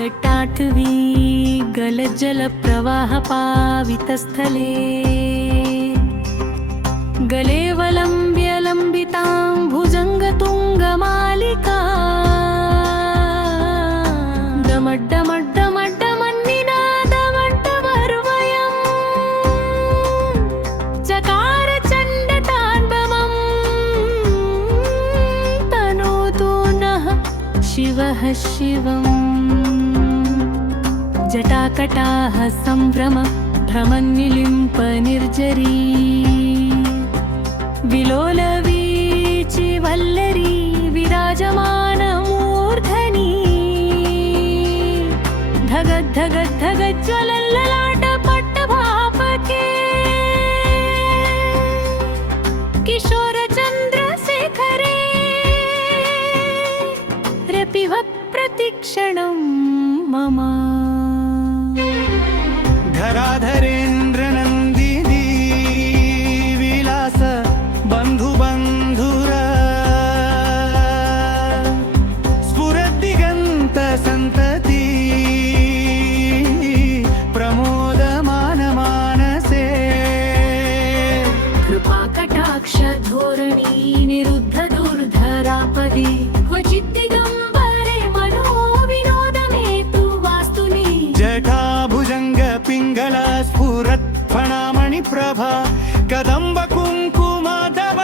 जटाटवी गलज्जलप्रवाहपावितस्थले गलेवलम्ब्य लम्बितां भुजङ्गतुङ्गमालिका डमड्डमड्डमड्डमन्निनादमड्डवर्वयं चकार चण्डताण्डवं तनोतु नः शिवः शिवम् जटाकटाः सम्भ्रम भ्रमन्निलिम्प निर्जरी विलोलवीचि वल्लरी विराजमानमूर्धनि धगद्धगद्धगज्ज्वलल्ललाट पट्टभापके किशोरचन्द्रशेखरे रपिव प्रतिक्षणं मम धराधरेन्द्र नन्दिनी विलास बन्धुबन्धुर स्फुरद्दिगन्त सन्तति प्रमोदमानमानसे कृपाकटाक्ष धोरणी निरुद्ध दुर्धरापदि क्वचिद्दिगम्बरे मनो विनोदमेतु वास्तुनि जटाभुजङ्ग पिङ्गल स्फुरत् फणामणि प्रभा कदम्ब कुङ्कुमाधव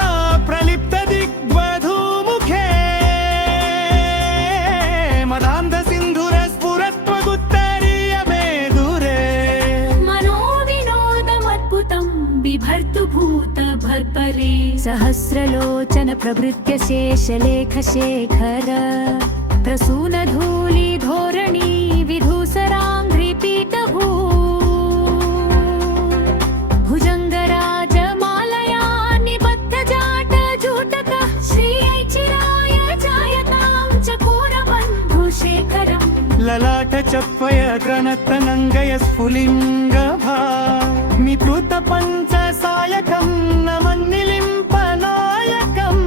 प्रलिप्त दिग्वधूमुखे मदान्ध सिन्धुर स्फुरत्वगुत्तरीय मेदुरे मनो विनोदमद्भुतं बिभर्तु भूत भर्परे सहस्रलोचन प्रभृत्य शेषलेखशेखर प्रसूनधूलि धोरणी विधूसराङ्घ्रिपीठभू भुजङ्गराजमालया निबद्धजाटजूटक श्रीयैचिराय जायतां चकोरबन्धुशेखरम् ललाट चप्पय ग्रणत्तनङ्गय स्फुलिङ्गभा मिप्लुत पञ्च सायकं नमन्निलिम्पनायकम्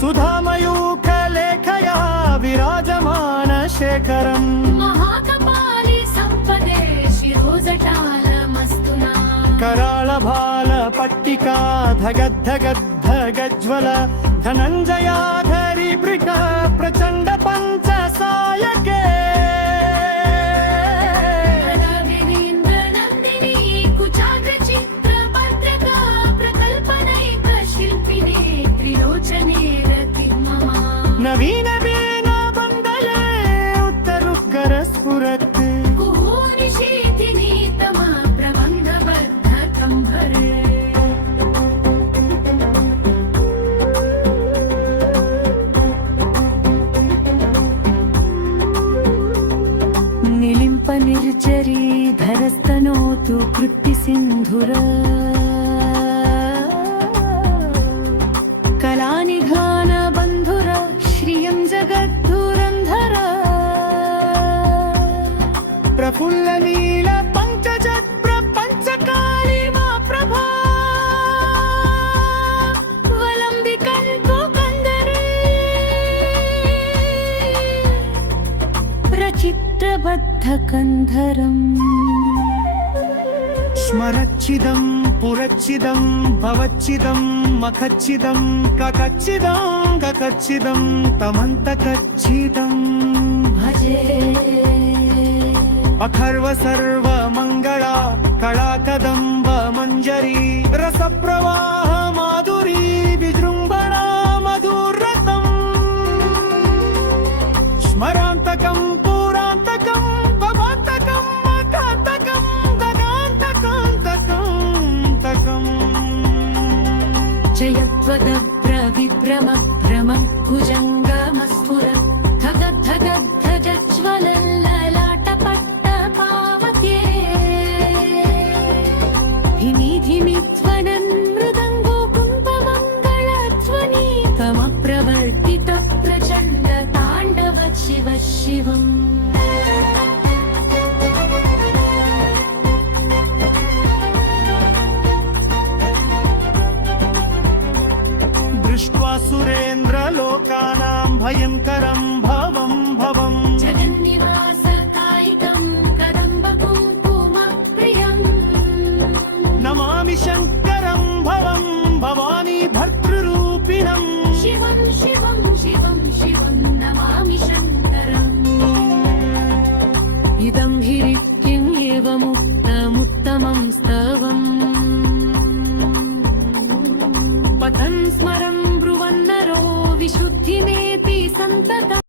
सुधामयूखलेखया विराजमान शेखरम् महाकपालि सम्पदे शिरोजटालमस्तुना कराळभाल पट्टिका धगद्धगद्धगज्ज्वल धनञ्जयाधरि मृग प्रचण्ड पञ्च सायके वीरेन्द्रनन्दिनी कुचाग्रचित्रपत्रका प्रकल्पनैकशिल्पिने त्रिलोचने रतिर्ममा नवीन वीणा बन्दले उत्तरुग्गर स्फुरत् कुहूनिशीथिनी तमा प्रबन्धबद्धकम्भरे निलिम्प निर्जरी धरस्तनोतु कृत्तिसिन्धुर कलानिघान बन्धुर श्रियं जगद्धुरन्धर प्रफुल्ल नील पङ्कज प्रपञ्चकालिमा प्रभा वलम्बिकल्पो कन्दरे प्रचित्रबद्धकन्धरम् स्मरच्चिदं पुरच्चिदं भवच्चिदं मखच्चिदं ककच्चिदं गकच्चिदं तमन्तकच्चिदं भजे अखर्व सर्व मंगला कला कदंब मंजरी रसप्रवाह माधुरी विजृंभणा मधुरतम स्मरांतकं पुरांतकं भवांतकं मकांतकं दगांतकं जयत्वदभ्र विभ्रम भ्रम भुजङ्गमस्फुर धगद्धगद्धजज्ज्वलल्ललाटपट्टपावके धिमि धिमि ध्वनन् मृदङ्गो कुम्भमङ्गलध्वनि तमप्रवर्तित प्रचण्ड ताण्डव शिव शिवम् दृष्ट्वा सुरेन्द्र लोकानां भयंकरं भवं भवम् शिवं शिवं शिवं नमामि शङ्करम् इदं हिरित्येवमुक्तमुत्तमं स्तवम् पठन् स्मरन् ब्रुवन्नरो विशुद्धिमेति सन्ततम्